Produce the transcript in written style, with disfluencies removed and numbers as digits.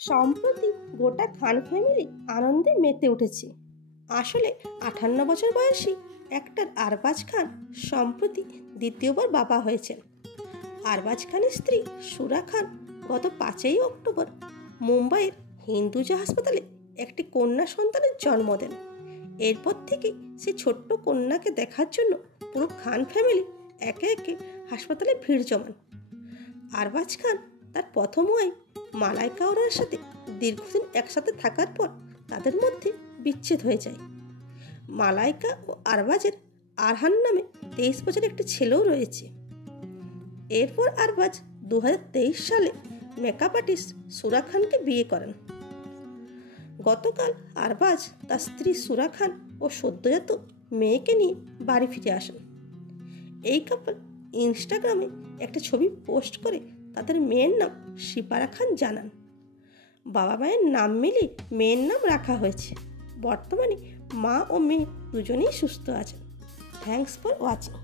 সম্প্রতি গোটা খান ফ্যামিলি আনন্দে মেতে উঠেছে। আসলে 58 বছর বয়সী অ্যাক্টর আরবাজ খান সম্প্রতি দ্বিতীয়বার বাবা হয়েছেন। আরবাজ খানের স্ত্রী সুরা খান গত 5ই অক্টোবর মুম্বাইয়ের হিন্দুজা হাসপাতালে একটি কন্যা সন্তানের জন্ম দেন। এরপর থেকে সে ছোট্ট কন্যাকে দেখার জন্য পুরো খান ফ্যামিলি একে একে হাসপাতালে ভিড় জমান। আরবাজ খান তার প্রথম ওয়াইফ মালাইকা আরোরার সাথে দীর্ঘদিন একসাথে থাকার পর তাদের মধ্যে বিচ্ছেদ হয়ে যায়। মালাইকা ও আরবাজের আরহান নামে 23 বছরের একটি ছেলেও রয়েছে। এরপর আরবাজ 2023 সালে মেকআপ আর্টিস্ট সুরা খানকে বিয়ে করেন। গতকাল আরবাজ তার স্ত্রী সুরা খান ও সদ্যজাত মেয়েকে নিয়ে বাড়ি ফিরে আসেন। এই কাপল ইনস্টাগ্রামে একটা ছবি পোস্ট করে তাদের মেয়ের নাম শিপারা খান জানান। বাবা মায়ের নাম মিলিয়ে মেয়ের নাম রাখা হয়েছে। বর্তমানে মা ও মেয়ে দুজনেই সুস্থ আছেন। Thanks for watching.